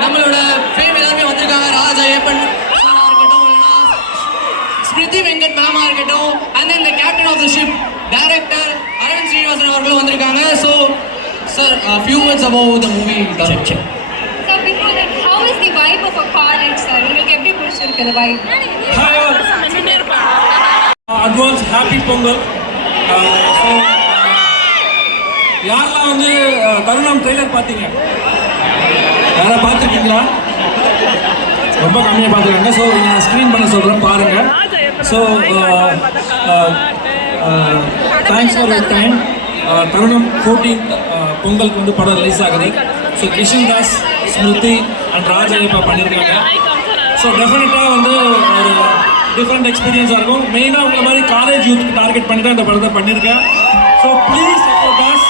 நம்மளோட ஃபேம் எல்லாமே வந்திருக்காங்க. ராஜ் ஐயப்பன் சாரா இருக்கட்டும், ஸ்மிருதி வெங்கட் மேமா இருக்கட்டும், and then the captain of the ship director Aravind Srinivasan அவர்களும் வந்திருக்காங்க. So sir, few words about the movie. Sir, before that, how is the vibe of a college, sir? உங்களுக்கு எப்படி பிடிச்சிருக்கு the vibe? Hi all. Advance happy Pongal. So யாரெல்லாம் வந்து தருணம் trailer பார்த்தீங்க? யாரை பார்த்துருக்கீங்களா? ரொம்ப கம்மியாக பார்த்துருக்காங்க. ஸோ நான் ஸ்க்ரீன் பண்ண சொல்கிறேன், பாருங்கள். So thanks for your time. தருணம் 14th பொங்கலுக்கு வந்து படம் ரிலீஸ் ஆகுது. ஸோ கிஷன் தாஸ், ஸ்மிருதி அண்ட் ராஜ் ஐயப்பா பண்ணியிருக்காங்க. ஸோ டெஃபினட்டாக வந்து ஒரு டிஃப்ரெண்ட் எக்ஸ்பீரியன்ஸாக இருக்கும். மெயினாக உங்களை மாதிரி காலேஜ் யூத்துக்கு டார்கெட் பண்ணி தான் இந்த படத்தை பண்ணியிருக்கேன். So please support us.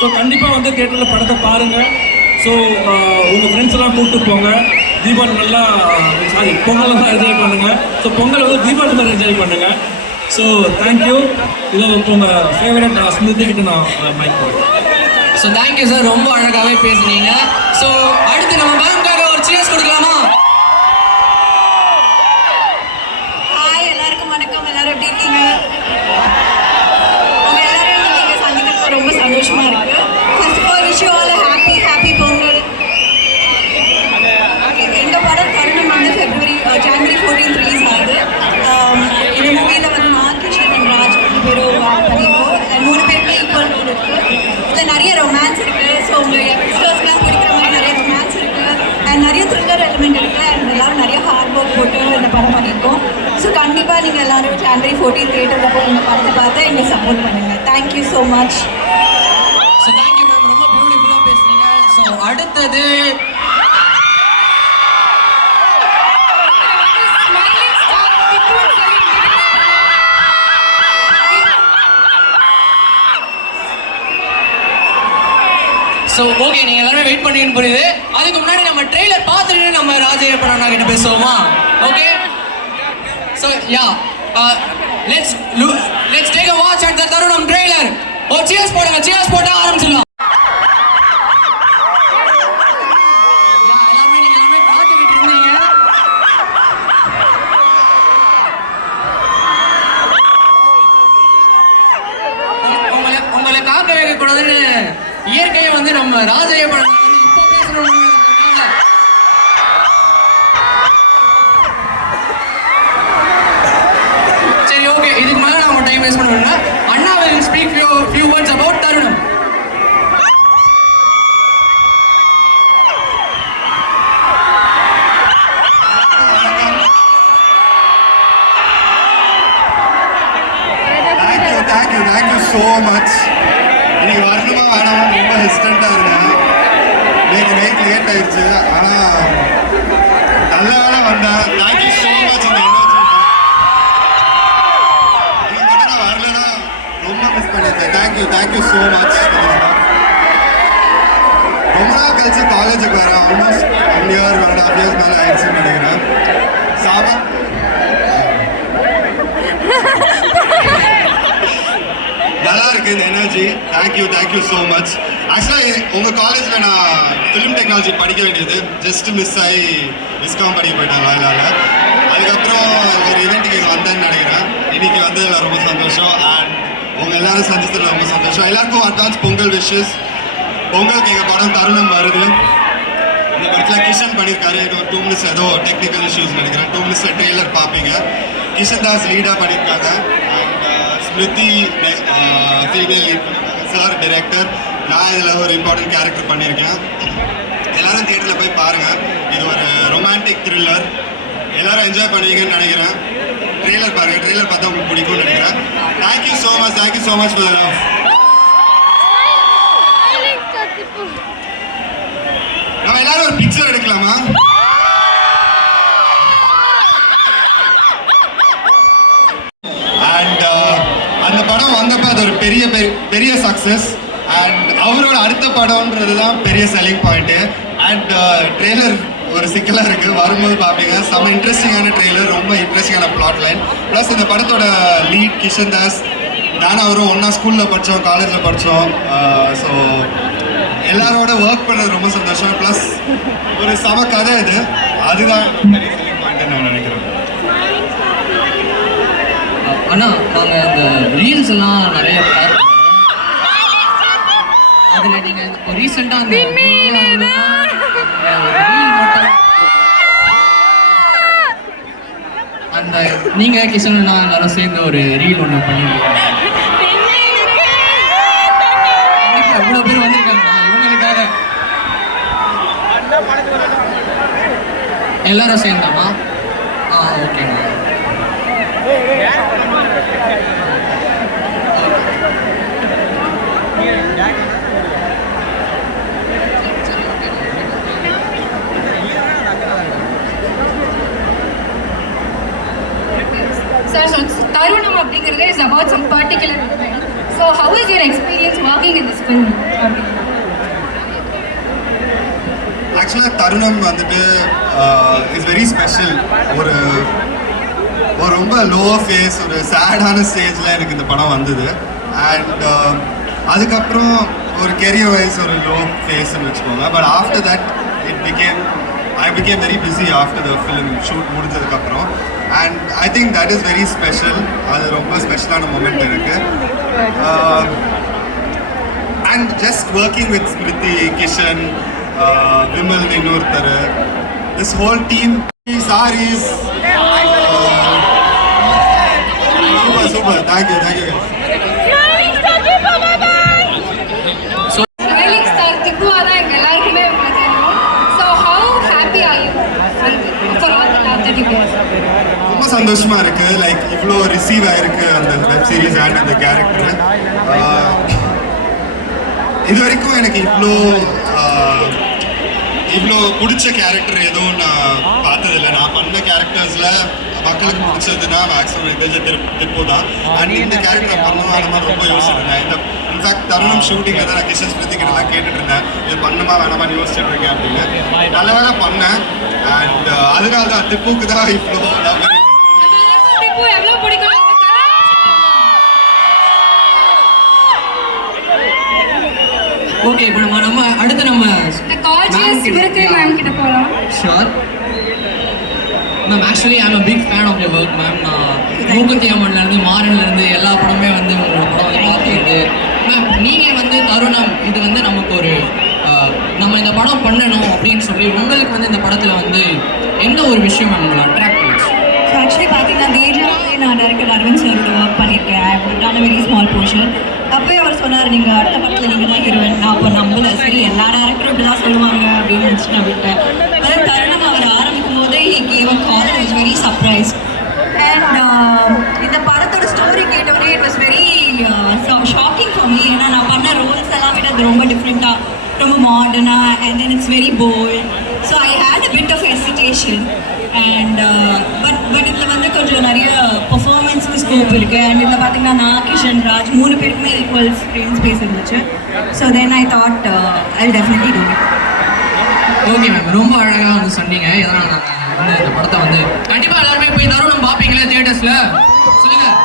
So கண்டிப்பாக வந்து தியேட்டரில் படத்தை பாருங்கள். ஸோ உங்கள் ஃப்ரெண்ட்ஸ் எல்லாம் கூப்பிட்டு போங்க. தீபாவளி நல்லா பொங்கல் தான் என்ஜாய் பண்ணுங்கள். ஸோ பொங்கல் வந்து தீபாவளி தான் என்ஜாய் பண்ணுங்கள். So thank you. இது உங்கள் ஃபேவரட் ஸ்மிருதி கிட்ட நான் மைக் போடுறேன். ஸோ தேங்க்யூ சார், ரொம்ப அழகாகவே பேசுனீங்க. ஸோ அடுத்து நம்ம பேங்க்காக ஒரு சியர்ஸ் கொடுக்கலாமா? ஹாய், எல்லாருக்கும் வணக்கம். எல்லாரும் எப்படி இருக்கீங்க? உங்க எல்லாரும் நீங்க சந்திக்கிறதுக்கு ரொம்ப சந்தோஷமா இருக்கு. First of all wish you all happy Pongal. எங்க படம் தருணம் வந்து ஜனவரி 14th ரிலீஸ் ஆகுது. இந்த மூவில வந்து நான், கிஷன் அண்ட் ராஜ் 2 பேரும் பண்ணியிருக்கோம். 3 பேருக்கு ஈக்குவல் ரோல் இருக்கு. இதில் நிறைய ரொமான்ஸ் இருக்கு. ஸோ உங்கள் யங்ஸ்டர்ஸ்லாம் பிடிக்கிற மாதிரி நிறைய ரொமான்ஸ் இருக்கு அண்ட் நிறைய த்ரில்லர் எலிமெண்ட் இருக்கு. அண்ட் எல்லாரும் நிறைய ஹார்ட் ஒர்க் போட்டு இந்த படம் பண்ணியிருக்கோம். ஸோ கண்டிப்பாக நீங்கள் எல்லாரும் ஜனவரி 14th தியேட்டரில் போய் இந்த படத்தை பார்த்து எங்களுக்கு சப்போர்ட் பண்ணுங்கள். Thank you so much. So thank you ma'am, ரொம்ப பியூட்டிஃபுல்லாக பேசுனீங்க. ஸோ அடுத்தது ஸோ ஓகே, நீங்கள் எல்லாருமே வெயிட் பண்ணின்னு புரியுது. அதுக்கு முன்னாடி நம்ம ட்ரெய்லர் பார்த்துட்டு நம்ம ராஜ் ஐயப்பன் அண்ணா கிட்ட பேசுவோமா? Okay, so yeah, let's take a watch at the Tharunam trailer. Oh cheers போடுங்க, சியர்ஸ் போட்டு ஆரம்பிச்சிடலாம். எல்லாருமே நீங்கள் எல்லாமே காத்துக்கிட்டு இருந்தீங்க. உங்களை காக்க வைக்கக்கூடாதுன்னு இயற்கையை வந்து நம்ம ராஜ் ஐயப்பன் வந்து இப்போ பேசணும். சரி, ஓகே, இதுக்கு மேலே நம்ம டைம் வேஸ்ட் பண்ண வேண்டாம். அண்ணா will speak few words about தருணம். Thank you so much. இன்னைக்கு வரணுமா வேணாமா ரொம்ப ஹெசிடண்ட்டாக இருந்தேன். நேற்று நைட் லேட் ஆயிடுச்சு. ஆனால் நல்ல வேலை வந்தேன். Thank you so much. இந்த எனர்ஜி நீங்கள் மட்டும் நான் வரலன்னா ரொம்ப மிஸ் பண்ணியிருந்தேன். Thank you so much. ரொம்ப நாள் கழிச்சு காலேஜுக்கு வரேன். ஆல்மோஸ்ட் 1 year 1.5 years மேலே ஆயிடுச்சுன்னு நினைக்கிறேன். நல்லா இருக்குது இந்த எனர்ஜி. Thank you so much. ஆக்சுவலாக உங்கள் காலேஜில் நான் ஃபிலிம் டெக்னாலஜி படிக்க வேண்டியது ஜஸ்ட் மிஸ் ஆகி டிஸ்கவுண்ட் படிக்க போயிட்டேன் வாயிலால். அதுக்கப்புறம் ஒரு ஈவெண்ட்டுக்கு இங்கே வந்தேன்னு நினைக்கிறேன். இன்றைக்கி வந்ததில் ரொம்ப சந்தோஷம். அண்ட் உங்கள் எல்லோரும் சந்தித்ததில் ரொம்ப சந்தோஷம். எல்லாருக்கும் அட்வான்ஸ் பொங்கல் விஷஸ். பொங்கலுக்கு எங்கள் படம் தருணம் வருது. இந்த படத்தில் கிஷன் பண்ணியிருக்காரு. இன்னும் 2 minutes ஏதோ டெக்னிக்கல் இஷ்யூஸ் நினைக்கிறேன். 2 minutes ட்ரெய்லர் பார்ப்பீங்க. கிஷன் தாஸ் லீடாக பண்ணியிருக்காங்க. ஸ்மிருதி ஃபீமேல் லீட் பண்ணியிருக்காங்க. Sir director. நான் இதில் ஒரு இம்பார்ட்டன்ட் கேரக்டர் பண்ணியிருக்கேன். எல்லோரும் தியேட்டரில் போய் பாருங்கள். இது ஒரு ரொமான்டிக் த்ரில்லர். எல்லோரும் என்ஜாய் பண்ணுவீங்கன்னு நினைக்கிறேன். ட்ரெய்லர் பாருங்கள். ட்ரெய்லர் பார்த்தா உங்களுக்கு பிடிக்கும்னு நினைக்கிறேன். Thank you so much for the love. நம்ம எல்லாரும் ஒரு பிக்சர் எடுக்கலாமா? அண்ட் அந்த படம் வந்தப்ப அது ஒரு பெரிய சக்ஸஸ். அண்ட் அவரோட அடுத்த படம்ன்றது தான் பெரிய செல்லிங் பாயிண்ட்டு. அண்ட் ட்ரெய்லர் ஒரு சிக்கலாக இருக்குது, வரும்போது பார்ப்பீங்க. செம்ம இன்ட்ரெஸ்டிங்கான ட்ரெய்லர், ரொம்ப இன்ட்ரெஸ்டிங்கான பிளாட் லைன். ப்ளஸ் இந்த படத்தோட லீட் கிஷன் தாஸ், நானும் அவரும் ஒன்றா ஸ்கூலில் படித்தோம், காலேஜில் படித்தோம். ஸோ எல்லாரோட ஒர்க் பண்ணது ரொம்ப சந்தோஷம். ப்ளஸ் ஒரு சம கதை இது, அதுதான் பெரிய செல்லிங் பாயிண்ட்டுன்னு நான் நினைக்கிறேன். அண்ணா நாங்கள் இந்த ரீல்ஸ் எல்லாம் நிறைய பார்த்து அதில் நீங்கள் இப்போ ரீசெண்டாக அந்த reel மட்டும் அந்த நீங்கள் கிஷன் நான் எல்லாரும் சேர்ந்து ஒரு ரீல் ஒன்று பண்ணியிருக்கோம். எவ்வளோ பேர் வந்திருக்காங்க இவங்களுக்காக, எல்லாரும் சேர்ந்தாமா? ஓகேண்ணா. Sir, so Tarunam அப்படிங்கிறது is about some particular event. So how is your experience working in this film? ஆக்சுவலாக தருணம் வந்துட்டு இஸ் வெரி ஸ்பெஷல். ஒரு ரொம்ப லோவர் ஃபேஸ், ஒரு சேடான ஸ்டேஜில் எனக்கு இந்த படம் வந்தது. அண்ட் அதுக்கப்புறம் ஒரு கெரியர் வைஸ் ஒரு லோ ஃபேஸ்ன்னு வச்சுக்கோங்க. But after that I became very busy after the film shoot முடிஞ்சதுக்கப்புறம். And I think that is very special. அது ரொம்ப ஸ்பெஷலான மூமெண்ட் எனக்கு. And just working with Smriti, Kishan, Vimal, இன்னொருத்தர், திஸ் ஹோல் டீம், சாரீஸ், super. Thank you. Smiling star Tipuwa தான் எங்க எல்லாருக்குமே உங்களுக்கு தெரியும். So how happy are you for all the love that you get? ரொம்ப சந்தோஷமா இருக்கு. லைக் இவ்வளோ ரிசீவ் ஆயிருக்கு அந்த வெப் சீரிஸ் அண்ட் அந்த கேரக்டர். இது வரைக்கும் எனக்கு இவ்வளோ பிடிச்ச கேரக்டர் எதுவும் நான் பார்த்ததில்லை. நான் பண்ண கேரக்டர்ஸில் மக்களுக்கு பிடிச்சதுன்னா மேக்ஸிமம் திருப்பூ தான். அண்ட் இந்த கேரக்டர் நான் பண்ணுவோம் அந்த மாதிரி ரொம்ப யோசிச்சிருந்தேன். இன்ஃபேக்ட் தருணம் ஷூட்டிங்கில் தான் நான் கிஷன் ஸ்மிருதி கிட்ட தான் கேட்டுட்டு இருந்தேன், இது பண்ணுமா வேணாமான்னு யோசிச்சுட்டு இருக்கேன் அப்படின்னு. நல்ல வேலை பண்ணேன். அண்ட் அதனால தான் திப்புக்கு தான் இவ்வளோ Tipu எவ்வளவு பிடிக்கும்? ஓகே, இப்போ நம்ம அடுத்து நம்ம The gorgeous Smriti ma'am கிட்ட போலாம். Sure ma'am. Actually I am a big fan of your work ma'am. நான் மூக்குத்தி அம்மன்லேருந்து மாறன்லேருந்து எல்லா படமே வந்து உங்களோட படம் வந்து பார்த்துக்கிட்டு மேம். நீங்கள் வந்து தருணம் இது வந்து நமக்கு ஒரு நம்ம இந்த படம் பண்ணணும் அப்படின்னு சொல்லி உங்களுக்கு வந்து இந்த படத்தில் வந்து எந்த ஒரு விஷயம் மேம் உங்களை அட்ராக்ட் பண்ணுச்சு? ஸோ ஆக்சுவலி பார்த்தீங்கன்னா தேஜாவே நான் டைரக்டர் அரவிந்த் சாரோட ஒர்க் பண்ணியிருக்கேன். I done very small portion. அப்போயே அவர் சொன்னார், நீங்கள் அடுத்த படத்தில் நீங்கள் தான் ஹீரோயின். நான் அப்போ நம்பல, சரி எல்லா டேரக்டரும் இப்படி தான் சொல்லுவாங்க அப்படின்னு நினச்சிட்டு நான் விட்டேன். ஆனால் தருணம் அவர் ஆரம்பிக்கும் போதே gave a call. Was very surprise. And இந்த படத்தோட ஸ்டோரி கேட்டவொடனே it was very shocking for me. ஏன்னா நான் பண்ண ரோல்ஸ் எல்லாம் விட அது ரொம்ப டிஃப்ரெண்ட்டாக, ரொம்ப மாடர்னாக, and then it's very bold. So I had a bit of hesitation. And but இதில் வந்து கொஞ்சம் நிறைய பர்ஃபார்மன்ஸ்க்கு ஸ்கோப் இருக்குது. அண்ட் இதில் பார்த்தீங்கன்னா நான், கிஷன், ராஜ் 3 பேருக்குமே ஈக்குவல் ஸ்க்ரீன் ஸ்பேஸ் இருந்துச்சு. So then I thought I will definitely do it. Okay ma'am, ரொம்ப அழகாக வந்து சொன்னீங்க. இதனால் நாங்கள் வந்து இந்த படத்தை வந்து கண்டிப்பாக எல்லாருமே போய் தருணம் பார்ப்பீங்களே தியேட்டர்ஸில் சொல்லுங்கள்.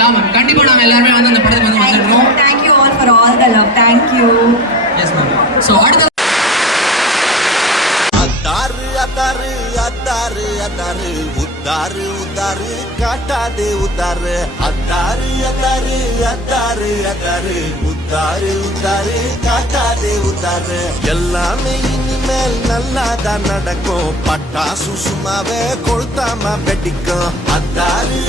யா மேம், கண்டிப்பாக நாங்கள் எல்லாருமே வந்து அந்த படத்துக்கு வந்து வந்துடுறோம். Thank you all for all the love. Thank you. Yes ma'am. So அடுத்த அதாரு அதாரு அதாரு உத்தாரு உத்தாரு காட்டாதே உத்தாரு அதாரு அதாரு அதாரு அதாரு உத்தாரு உத்தாரு காட்டாதே உத்தாரு எல்லாமே இனிமேல் நல்லாதான் நடக்கும் பட்டாசு சும்மாவே கொளுத்தாம வெடிக்கும் அதாரு